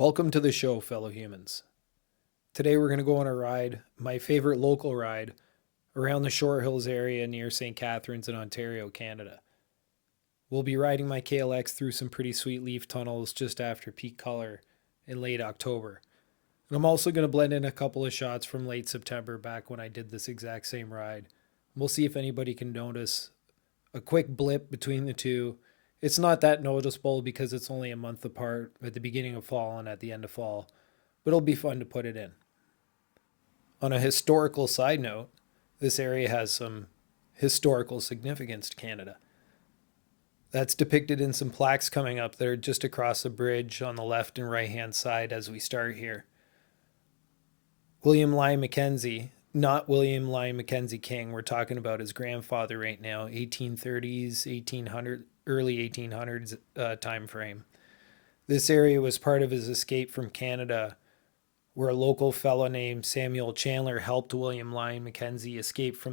Welcome to the show, fellow humans. Today we're going to go on a ride, my favorite local ride, around the Short Hills area near St. Catharines in Ontario, Canada. We'll be riding my KLX through some pretty sweet leaf tunnels just after peak color in late October. And I'm also going to blend in a couple of shots from late September back when I did this exact same ride. We'll see if anybody can notice a quick blip between the two. It's not that noticeable because it's only a month apart at the beginning of fall and at the end of fall, but it'll be fun to put it in. On a historical side note, this area has some historical significance to Canada. That's depicted in some plaques coming up that are just across the bridge on the left and right hand side as we start here. William Lyon Mackenzie, not William Lyon Mackenzie King, we're talking about his grandfather right now, 1830s, 1800, early 1800s time frame. This area was part of his escape from Canada, where a local fellow named Samuel Chandler helped William Lyon Mackenzie escape to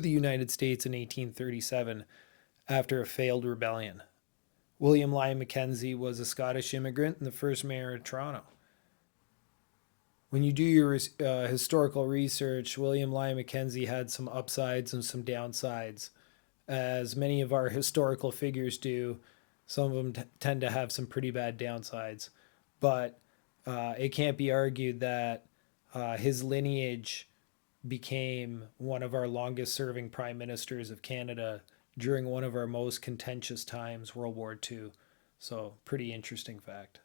the United States in 1837 after a failed rebellion. William Lyon Mackenzie was a Scottish immigrant and the first mayor of Toronto. When you do your historical research, William Lyon Mackenzie had some upsides and some downsides. As many of our historical figures do, some of them tend to have some pretty bad downsides. But it can't be argued that his lineage became one of our longest serving prime ministers of Canada during one of our most contentious times, World War II. So, pretty interesting fact.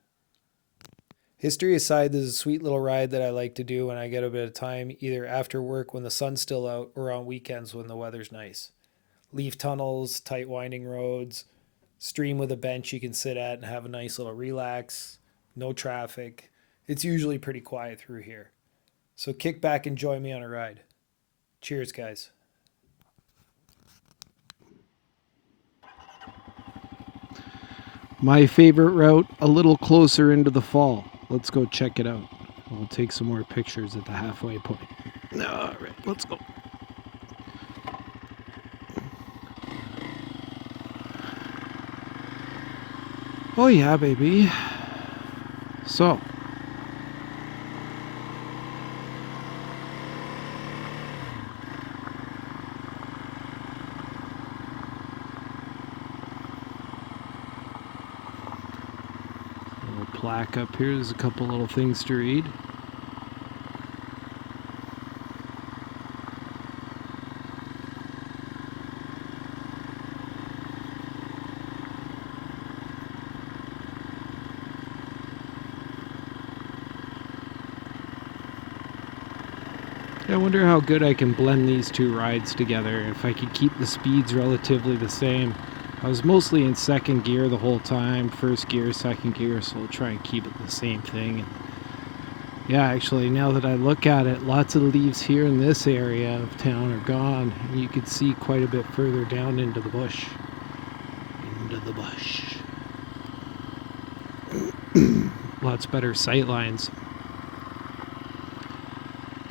History aside, this is a sweet little ride that I like to do when I get a bit of time, either after work when the sun's still out or on weekends when the weather's nice. Leaf tunnels, tight winding roads, stream with a bench you can sit at and have a nice little relax, no traffic. It's usually pretty quiet through here. So kick back and join me on a ride. Cheers, guys. My favorite route, a little closer into the fall. Let's go check it out. We'll take some more pictures at the halfway point. All right, let's go. Oh yeah, baby. So, little plaque up here. There's a couple little things to read. I wonder how good I can blend these two rides together, if I could keep the speeds relatively the same. I was mostly in second gear the whole time, first gear, second gear, so I'll try and keep it the same thing. Yeah, actually, now that I look at it, lots of the leaves here in this area of town are gone. You can see quite a bit further down into the bush. Into the bush. Lots better sight lines.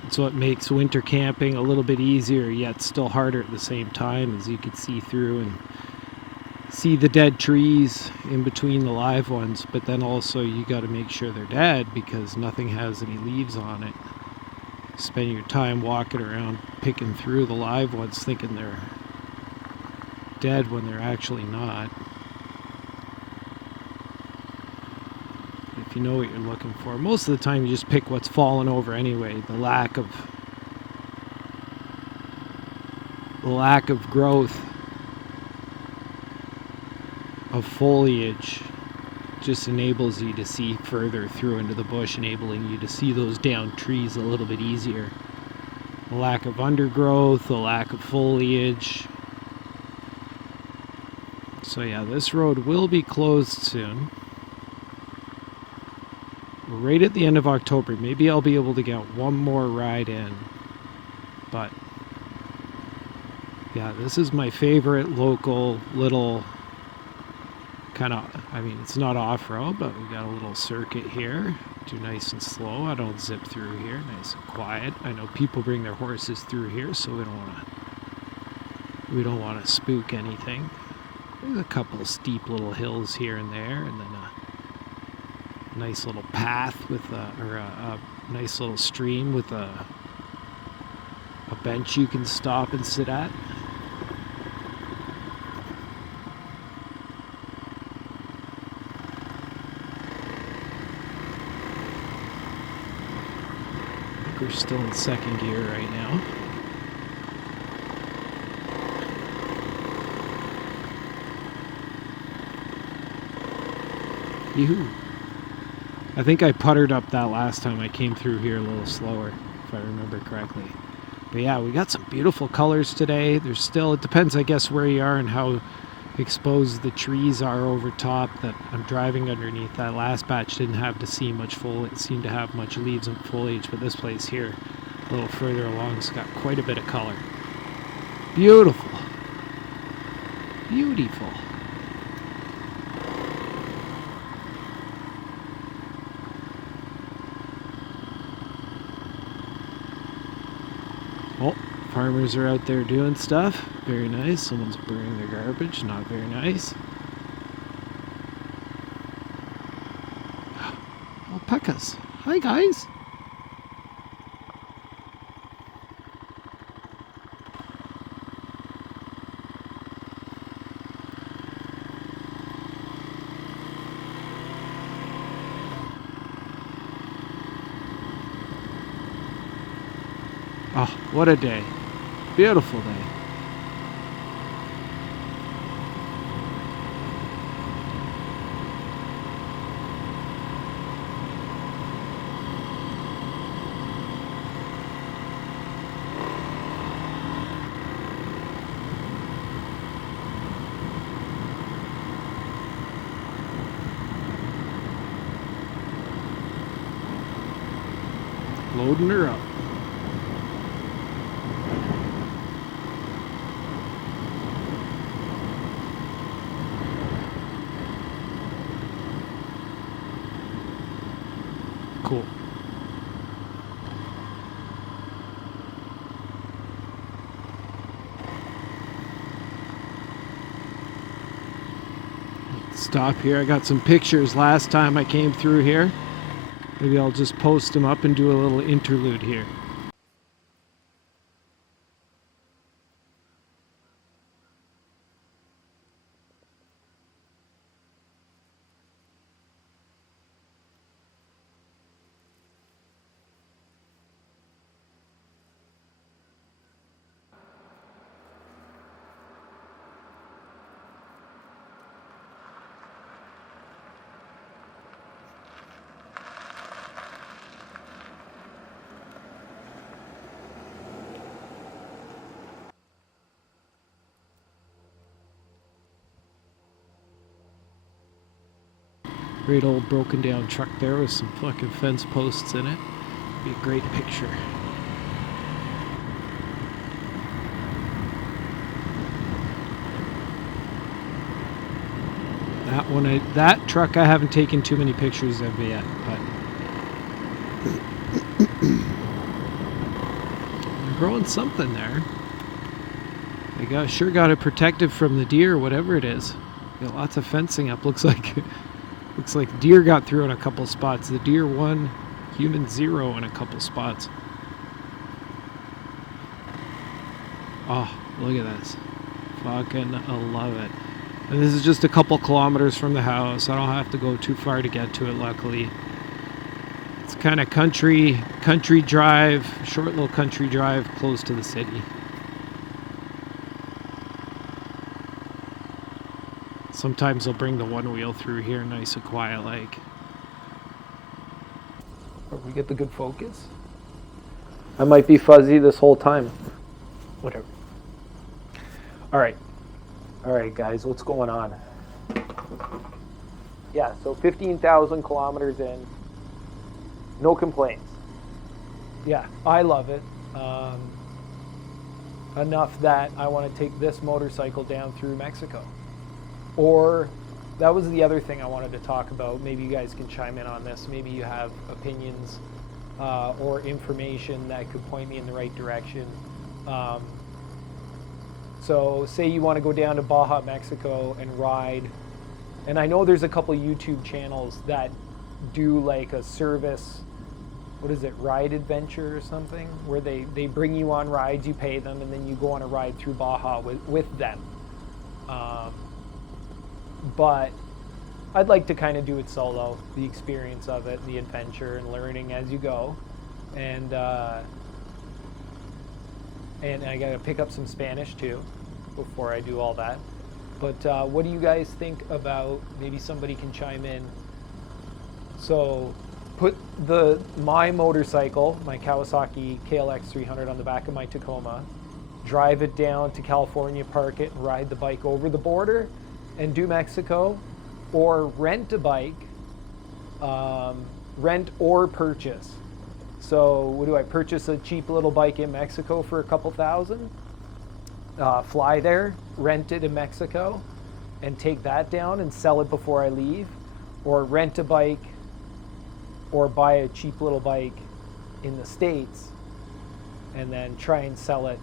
It's what makes winter camping a little bit easier, yet still harder at the same time, as you can see through and see the dead trees in between the live ones. But then also you got to make sure they're dead because nothing has any leaves on it. Spend your time walking around picking through the live ones thinking they're dead when they're actually not. If you know what you're looking for. Most of the time you just pick what's fallen over anyway. The lack of growth of foliage just enables you to see further through into the bush, enabling you to see those downed trees a little bit easier. The lack of undergrowth, the lack of foliage. So yeah, this road will be closed soon. Right at the end of October. Maybe I'll be able to get one more ride in. But yeah, this is my favorite local little kind of, I mean, it's not off-road, but we got a little circuit here. Do nice and slow. I don't zip through here. Nice and quiet. I know people bring their horses through here, so we don't want to spook anything. There's a couple of steep little hills here and there, and then Nice little path with a nice little stream with a bench you can stop and sit at. I think we're still in second gear right now. Yoo-hoo. I think I puttered up that last time I came through here a little slower, if I remember correctly. But yeah, we got some beautiful colors today. There's still, it depends, I guess, where you are and how exposed the trees are over top that I'm driving underneath. That last batch didn't have to see much it seemed to have much leaves and foliage, but this place here, a little further along, has got quite a bit of color. Beautiful. Beautiful. Oh, farmers are out there doing stuff. Very nice. Someone's burning their garbage. Not very nice. Alpacas. Hi, guys. Oh, what a day. Beautiful day. Loading her up. Cool. Stop here. I got some pictures last time I came through here. Maybe I'll just post them up and do a little interlude here. Great old broken down truck there with some fucking fence posts in it. Be a great picture. That truck I haven't taken too many pictures of yet, but they're growing something there. They sure got it protected from the deer, whatever it is. Got lots of fencing up. Looks like deer got through in a couple spots. The deer won, human 0 in a couple spots. Oh, look at this. Fucking love it. And this is just a couple kilometers from the house. I don't have to go too far to get to it, luckily. It's kind of country drive, short little country drive close to the city. Sometimes I'll bring the one wheel through here, nice and quiet like. We get the good focus. I might be fuzzy this whole time. Whatever. All right, guys, what's going on? Yeah, so 15,000 kilometers in, no complaints. Yeah, I love it. Enough that I want to take this motorcycle down through Mexico. Or that was the other thing I wanted to talk about. Maybe you guys can chime in on this. Maybe you have opinions or information that could point me in the right direction. So say you want to go down to Baja, Mexico and ride. And I know there's a couple YouTube channels that do like a service, what is it, ride adventure or something, where they bring you on rides, you pay them, and then you go on a ride through Baja with them. But I'd like to kind of do it solo, the experience of it, the adventure, and learning as you go. And I got to pick up some Spanish too before I do all that. But what do you guys think about, maybe somebody can chime in. So put my motorcycle, my Kawasaki KLX 300 on the back of my Tacoma, drive it down to California, park it, and ride the bike over the border and do Mexico, or rent a bike, rent or purchase. So what do I purchase? A cheap little bike in Mexico for a couple thousand, fly there, rent it in Mexico, and take that down and sell it before I leave, or rent a bike or buy a cheap little bike in the States and then try and sell it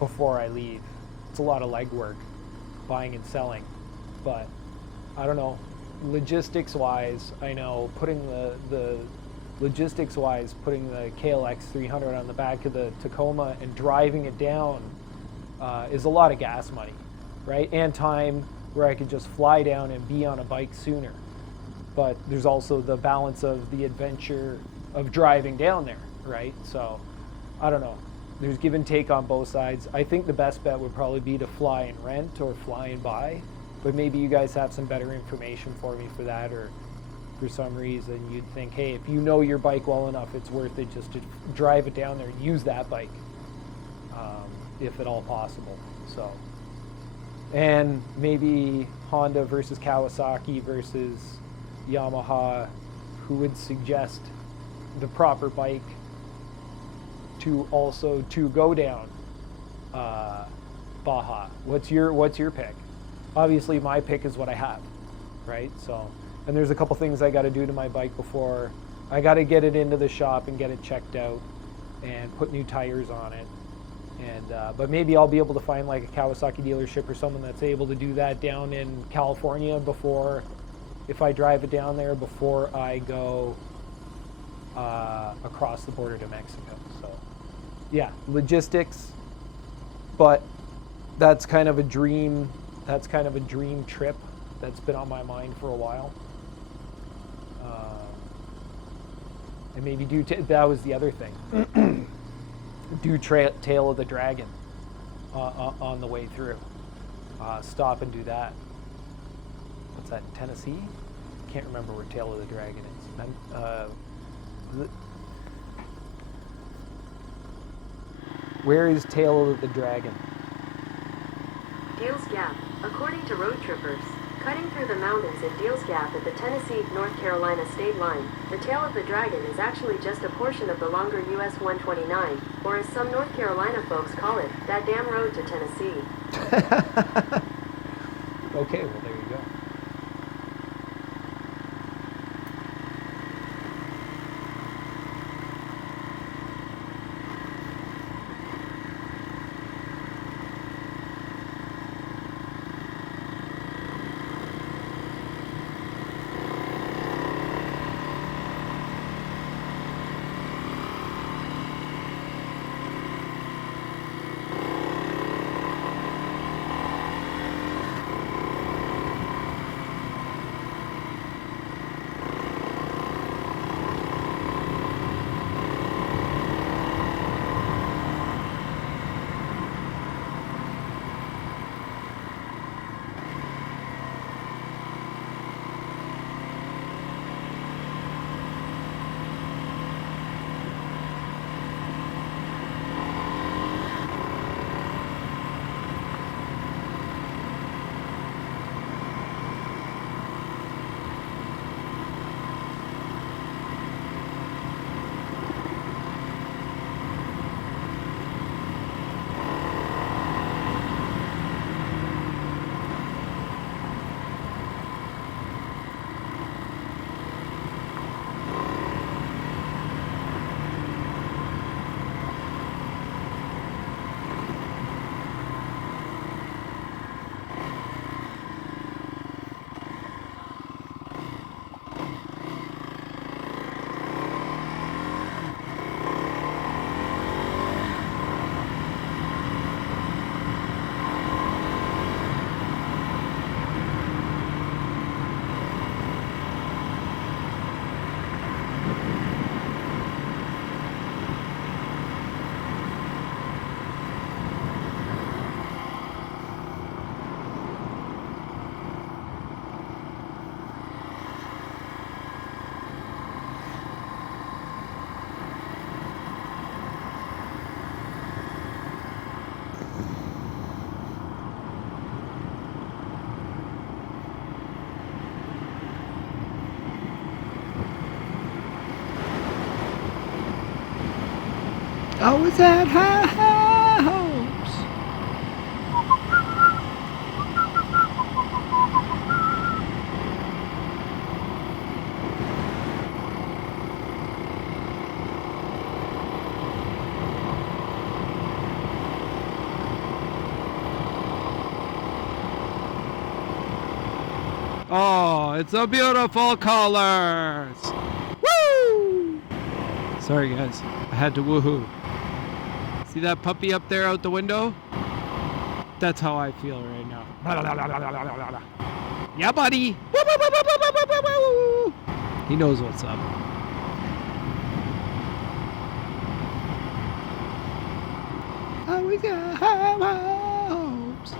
before I leave. It's a lot of legwork, buying and selling, but I don't know. Logistics wise, I know putting the KLX 300 on the back of the Tacoma and driving it down is a lot of gas money, right? And time where I could just fly down and be on a bike sooner. But there's also the balance of the adventure of driving down there, right? So I don't know. There's give and take on both sides. I think the best bet would probably be to fly and rent or fly and buy. But maybe you guys have some better information for me for that, or for some reason you'd think, hey, if you know your bike well enough, it's worth it just to drive it down there and use that bike, if at all possible. So, and maybe Honda versus Kawasaki versus Yamaha, who would suggest the proper bike to also to go down Baja. What's your pick? Obviously my pick is what I have, right? So, and there's a couple things I got to do to my bike before I got to get it into the shop and get it checked out and put new tires on it. And but maybe I'll be able to find like a Kawasaki dealership or someone that's able to do that down in California before, if I drive it down there before I go across the border to Mexico. So yeah, logistics, but that's kind of a dream. That's kind of a dream trip that's been on my mind for a while. And maybe that was the other thing. Do Tail of the Dragon on the way through. Stop and do that. What's that, Tennessee? Can't remember where Tail of the Dragon is. Where is Tail of the Dragon? Deals Gap. According to road trippers, cutting through the mountains in Deals Gap at the Tennessee-North Carolina state line, the Tail of the Dragon is actually just a portion of the longer US 129, or as some North Carolina folks call it, that damn road to Tennessee. Okay, well there you go. was at high hopes. Oh, it's a beautiful colors. Woo! Sorry guys, I had to woohoo. See that puppy up there out the window? That's how I feel right now. Yeah, buddy. He knows what's up. We got high hopes.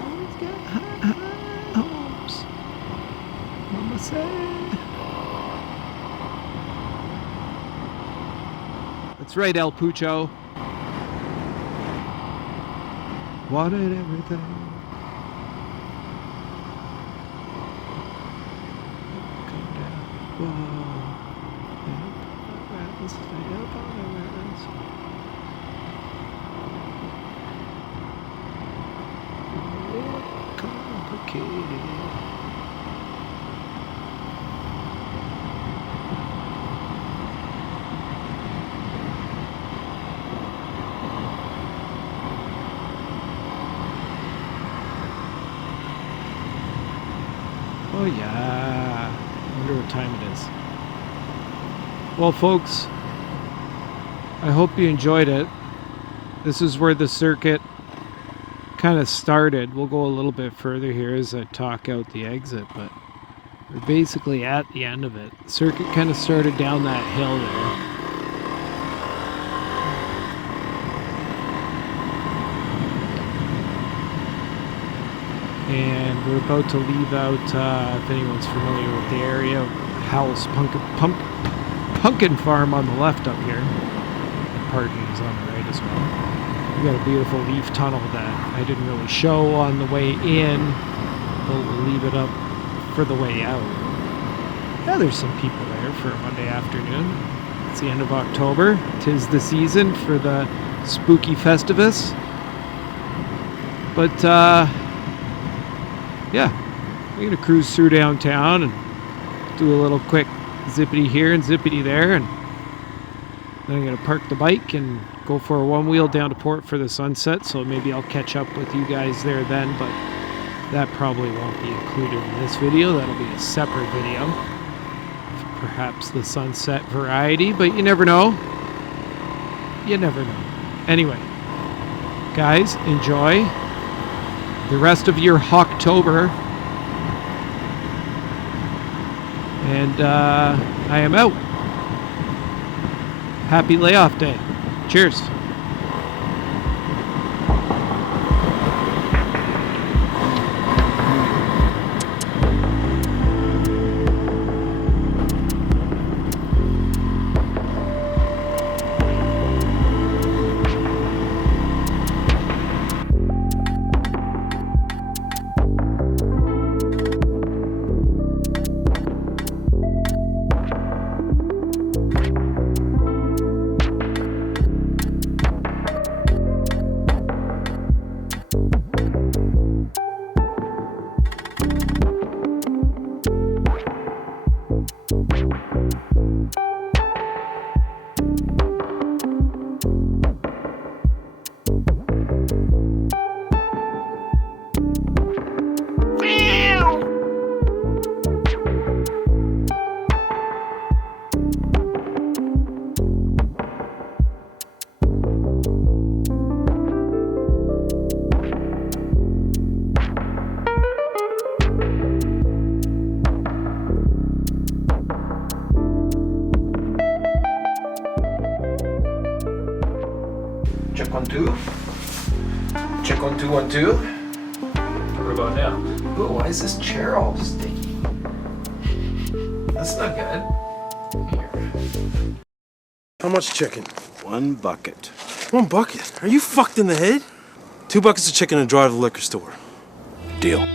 Always got high hopes. Mama said. That's right, El Pucho. Wanted everything. Come down. Whoa. Stay up on the rails. Complicated. Oh yeah. I wonder what time it is. Well folks, I hope you enjoyed it. This is where the circuit kind of started. We'll go a little bit further here as I talk out the exit, but we're basically at the end of it. The circuit kind of started down that hill there. And we're about to leave out, if anyone's familiar with the area, Howell's Pumpkin Farm on the left up here. And parking is on the right as well. We got a beautiful leaf tunnel that I didn't really show on the way in, but we'll leave it up for the way out. Yeah, there's some people there for a Monday afternoon. It's the end of October. 'Tis the season for the spooky Festivus. But, yeah, we're going to cruise through downtown and do a little quick zippity here and zippity there. And then I'm going to park the bike and go for a one-wheel down to port for the sunset. So maybe I'll catch up with you guys there then, but that probably won't be included in this video. That'll be a separate video. Perhaps the sunset variety, but you never know. You never know. Anyway, guys, enjoy the rest of your Hocktober. And I am out. Happy layoff day. Cheers. Check 1 2. Check 1 2 1 2. What about now? Ooh, why is this chair all sticky? That's not good. Here. How much chicken? 1 bucket. 1 bucket? Are you fucked in the head? 2 buckets of chicken and drive to the liquor store. Deal.